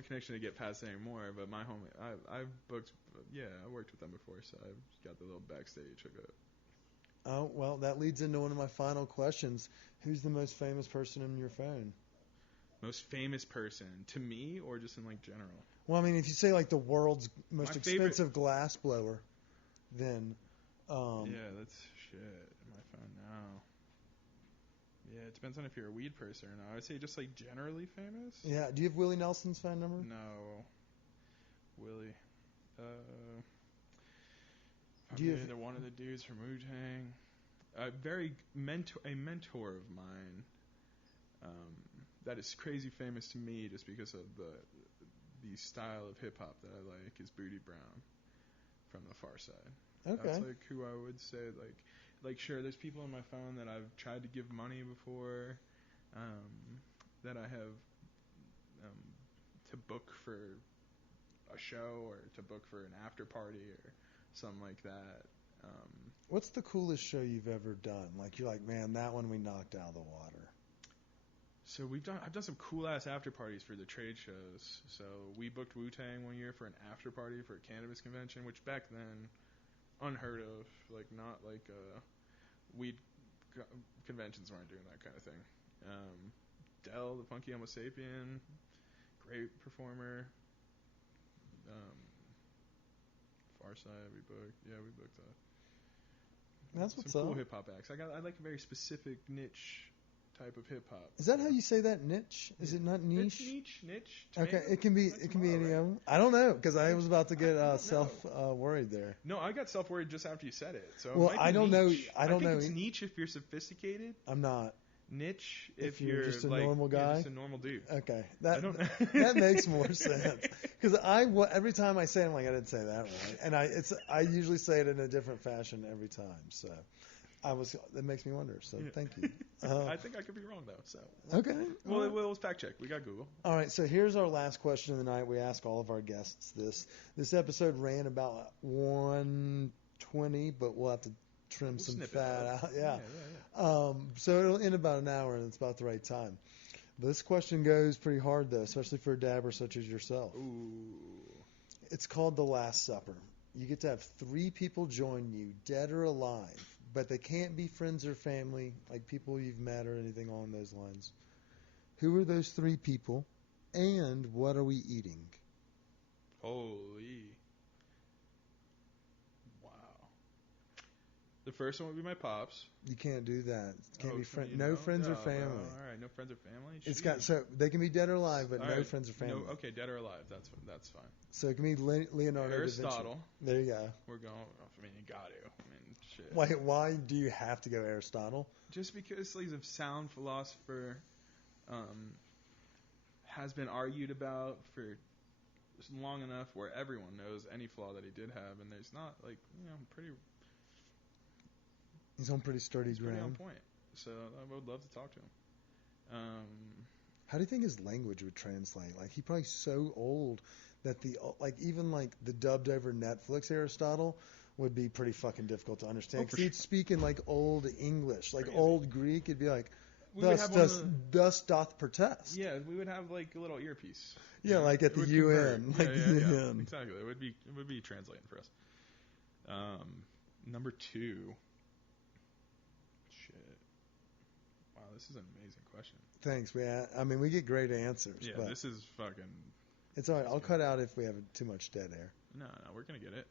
a connection to get past anymore, but my homie, I've booked, I worked with them before, so I've got the little backstage hookup. Oh, well, that leads into one of my final questions. Who's the most famous person in your phone? Most famous person to me, or just in like general? Well, I mean, if you say like the world's most My expensive glass blower, then yeah, that's shit. My phone now. Yeah, it depends on if you're a weed person or not. I would say just like generally famous. yeah. Do you have Willie Nelson's phone number? No, Willie. Do you Either one of the dudes from Wu-Tang. A mentor of mine. That is crazy famous to me just because of the style of hip hop that I like is Booty Brown from the Far Side. Okay. That's like who I would say like sure there's people on my phone that I've tried to give money before, that I have to book for a show or to book for an after party or something like that. What's the coolest show you've ever done? Like you're like, man, that one we knocked out of the water. So I've done some cool ass after parties for the trade shows. So we booked Wu-Tang one year for an after party for a cannabis convention, which back then unheard of. Like not like weed conventions weren't doing that kind of thing. Dell, the Funky Homo Sapien, great performer. Farside, we booked That's what's some cool up. hip hop acts. I like a very specific niche type of hip hop. Is that how you say that? Niche? Is it not niche? It's niche. Okay, it can be any of them. I don't know because I was about to get worried there. No, I got self worried just after you said it. So well, it might be I don't niche. know. I don't know. It's niche if you're sophisticated. I'm not. Niche if you're just a normal guy. You're just a normal dude. Okay, that makes more sense. Because every time I say it, I'm like, I didn't say that right, and I usually say it in a different fashion every time. So that makes me wonder. So thank you. I think I could be wrong though. So okay. Well, let's fact check. We got Google. All right. So here's our last question of the night. We ask all of our guests this. This episode ran about 1:20, but we'll have to trim some fat out. Yeah. So it'll end about an hour, and it's about the right time. This question goes pretty hard, though, especially for a dabber such as yourself. Ooh. It's called The Last Supper. You get to have 3 people join you, dead or alive, but they can't be friends or family, like people you've met or anything along those lines. Who are those 3 people, and what are we eating? Holy. The first one would be my pops. You can't do that. It can't be no friends or family. All right, no friends or family. It's got so they can be dead or alive, but no friends or family. No, okay, dead or alive. That's fine. So it can be Leonardo Aristotle. da Vinci. There you go. We're going. I mean, you got to. I mean, shit. Why do you have to go Aristotle? Just because he's a sound philosopher, has been argued about for long enough where everyone knows any flaw that he did have, and there's not pretty. He's on pretty sturdy ground. Pretty on point. So I would love to talk to him. How do you think his language would translate? Like he's probably so old that even the dubbed over Netflix Aristotle would be pretty fucking difficult to understand. Because he'd speak in like old English, like old Greek. It'd be like, thus doth protest. Yeah, we would have like a little earpiece. Yeah, like at the UN. Yeah. Exactly. It would be translating for us. Number 2. This is an amazing question. Thanks, man. We get great answers. Yeah, but this is fucking... It's all right. I'll cut out if we have too much dead air. No, we're going to get it.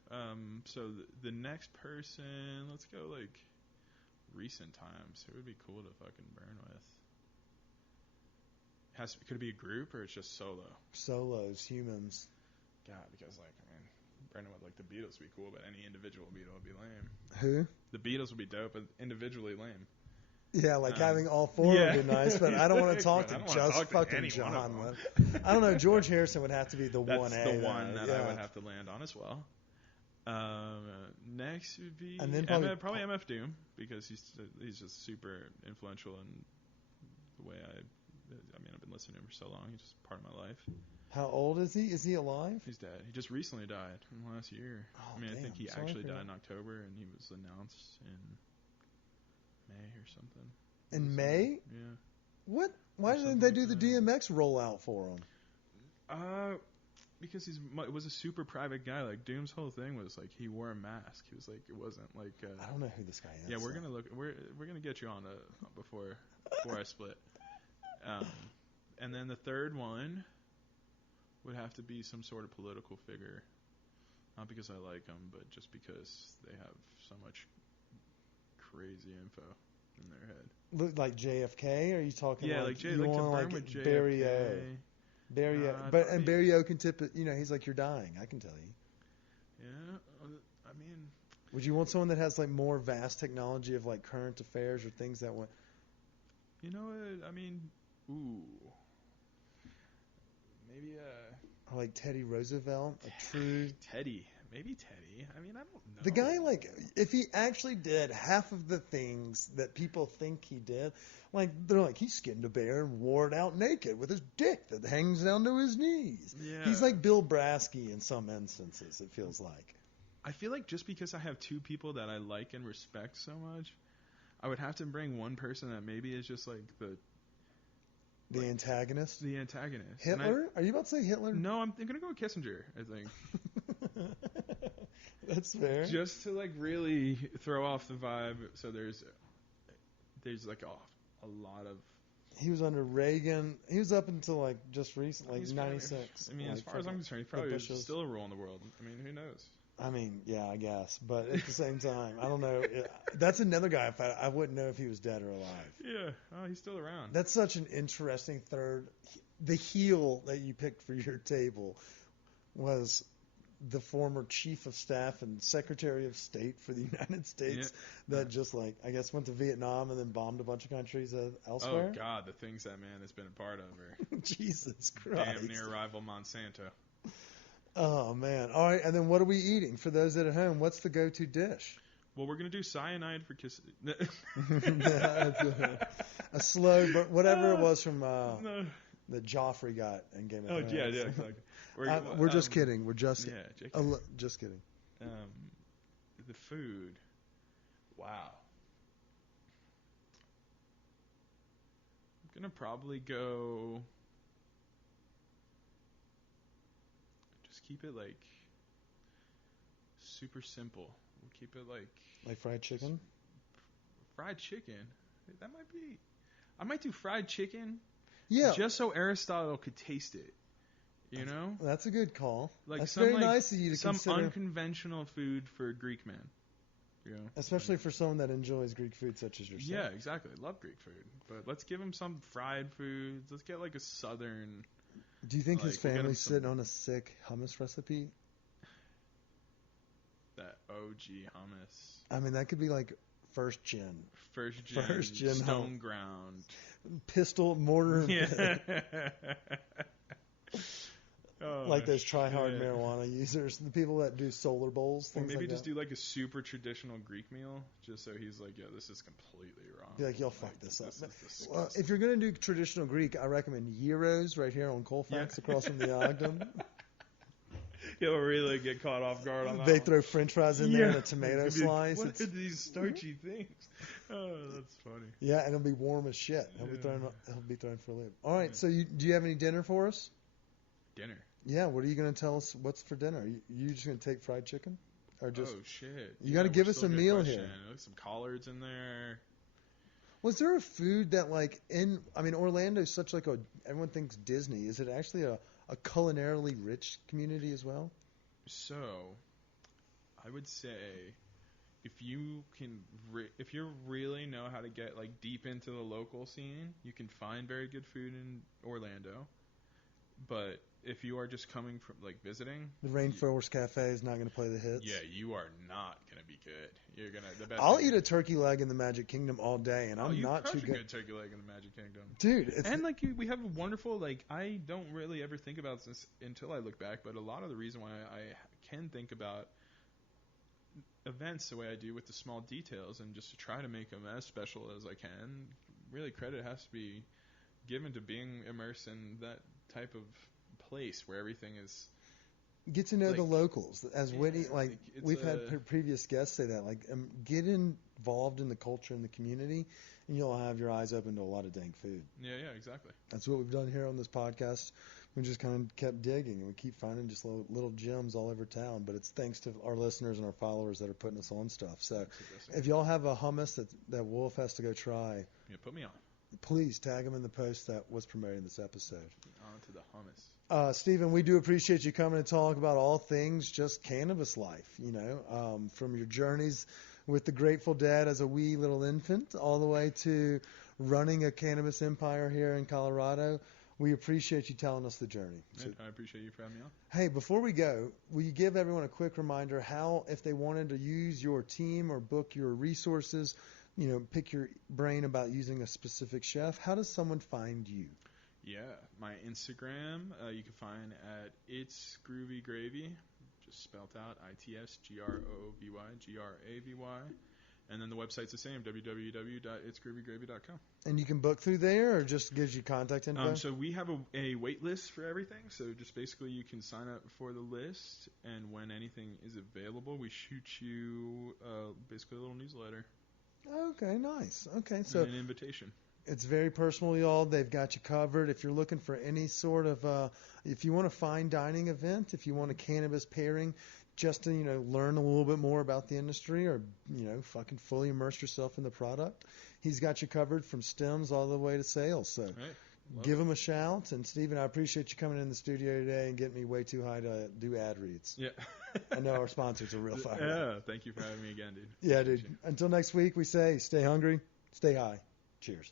So the next person, let's go like recent times. Who would be cool to fucking burn with? Could it be a group or it's just solo? Solos, humans. God, because burning with like the Beatles would be cool, but any individual Beatle would be lame. Who? The Beatles would be dope, but individually lame. Yeah, like having all 4 would be nice, but I don't want to talk to just fucking John. I don't know. George Harrison would have to be the one. That's the one that I would have to land on as well. Next would be and then probably MF Doom because he's just super influential in the way I've been listening to him for so long. He's just part of my life. How old is he? Is he alive? He's dead. He just recently died in the last year. Oh, I think he actually died in October, and he was announced in May or something. In May? Yeah. What? Why didn't they do the DMX rollout for him? Because he was a super private guy. Like Doom's whole thing was like he wore a mask. He was like it wasn't like. I don't know who this guy is. Yeah, we're gonna look. We're gonna get you on before I split. And then the third one would have to be some sort of political figure. Not because I like them, but just because they have so much crazy info in their head. Look like JFK? Are you talking? Yeah, like you want like with JFK. Barry O. Barry O. And Barry O can tip it. He's like, you're dying. I can tell you. Yeah, I mean. Would you want someone that has like more vast technology of like current affairs or things that went? You know what? I mean, ooh. Maybe like Teddy Roosevelt, a true Teddy. Maybe Teddy. I mean, I don't know. The guy, like, if he actually did half of the things that people think he did, like, they're like, he skinned a bear and wore it out naked with his dick that hangs down to his knees. Yeah. He's like Bill Brasky in some instances, it feels like. I feel like just because I have two people that I like and respect so much, I would have to bring one person that maybe is just like the antagonist? The antagonist. Hitler? Are you about to say Hitler? No, I'm going to go with Kissinger, I think. That's fair. Just to, like, really throw off the vibe. So there's like, a lot of... He was under Reagan. He was up until, like, just recently, like, 96. I mean, as far as I'm concerned, he probably was still a rule in the world. I mean, who knows? I mean, yeah, I guess. But at the same time, I don't know. That's another guy. I wouldn't know if he was dead or alive. Yeah. Oh, he's still around. That's such an interesting third. The heel that you picked for your table was the former chief of staff and secretary of state for the United States that just, like, I guess went to Vietnam and then bombed a bunch of countries elsewhere. Oh, God, the things that man has been a part of. Jesus Christ. Damn near rival Monsanto. Oh, man. All right, and then what are we eating? For those at home, what's the go-to dish? Well, we're going to do cyanide for kissing. A slow, but whatever it was from that Joffrey got in Game of Thrones. Oh, yeah, exactly. We're just kidding. We're just just kidding. The food. Wow. I'm going to probably go... Keep it, like, super simple. We'll keep it, like fried chicken? Fried chicken? That might be... I might do fried chicken. Yeah. Just so Aristotle could taste it. You know? That's a good call. Like that's some, very nice of you to consider. Some unconventional food for a Greek man. You know? Especially for someone that enjoys Greek food such as yourself. Yeah, exactly. I love Greek food. But let's give him some fried foods. Let's get, like, a southern... Do you think his family's sitting on a sick hummus recipe? That OG hummus. I mean, that could be like first gen. First gen stone ground. Pistol, mortar, and yeah. like those try-hard marijuana users, the people that do solar bowls, things or maybe like just that. Do like a super traditional Greek meal, just so he's like, yeah, this is completely wrong. Be like, you'll fuck this up. Well, if you're going to do traditional Greek, I recommend gyros right here on Colfax across from the Ogden. He'll really get caught off guard on that. They throw French fries in there and a tomato slice. What are these starchy things? Oh, that's funny. Yeah, and it'll be warm as shit. He'll be thrown for a loop. All right, so do you have any dinner for us? Dinner? Yeah, what are you going to tell us what's for dinner? You just going to take fried chicken? Or just, oh, shit. You got to give us a meal here. Some collards in there. Was there a food that, like, Orlando's such like everyone thinks Disney. Is it actually a culinarily rich community as well? So, I would say if you really know how to get, like, deep into the local scene, you can find very good food in Orlando. But if you are just coming from, like, visiting, the Rainforest Cafe is not going to play the hits. Yeah, you are not going to be good. You're gonna. I'll eat a turkey leg in the Magic Kingdom all day, and I'm not too good. Good turkey leg in the Magic Kingdom, dude. And like we have a wonderful, like, I don't really ever think about this until I look back, but a lot of the reason why I can think about events the way I do with the small details and just to try to make them as special as I can, really credit has to be given to being immersed in that type of place where everything is. Get to know, like, the locals. As witty, like we've had previous guests say that, like, get involved in the culture and the community, and you'll have your eyes open to a lot of dang food. Yeah, exactly. That's what we've done here on this podcast. we just kind of kept digging, and we keep finding just little gems all over town. But it's thanks to our listeners and our followers that are putting us on stuff. So if y'all have a hummus that Woolf has to go try, put me on. Please tag him in the post that was promoting this episode. On to the hummus. Stephen, we do appreciate you coming to talk about all things just cannabis life, from your journeys with the Grateful Dead as a wee little infant all the way to running a cannabis empire here in Colorado. We appreciate you telling us the journey. So, I appreciate you for having me on. Hey, before we go, will you give everyone a quick reminder how, if they wanted to use your team or book your resources, pick your brain about using a specific chef, how does someone find you? Yeah, my Instagram you can find at It's Groovy Gravy, just spelled out ITSGROVY GRAVY, and then the website's the same, www.itsgroovygravy.com. And you can book through there, or just gives you contact info? So we have a wait list for everything. So just basically you can sign up for the list, and when anything is available, we shoot you basically a little newsletter. Okay, nice. Okay, so and an invitation. It's very personal, y'all. They've got you covered. If you're looking for any sort of, if you want a fine dining event, if you want a cannabis pairing, just to, learn a little bit more about the industry, or, fucking fully immerse yourself in the product, he's got you covered from stems all the way to sales. So give him a shout. And, Stephen, I appreciate you coming in the studio today and getting me way too high to do ad reads. Yeah. I know our sponsors are real fire. Yeah, thank you for having me again, dude. Yeah, dude. Until next week, we say stay hungry, stay high. Cheers.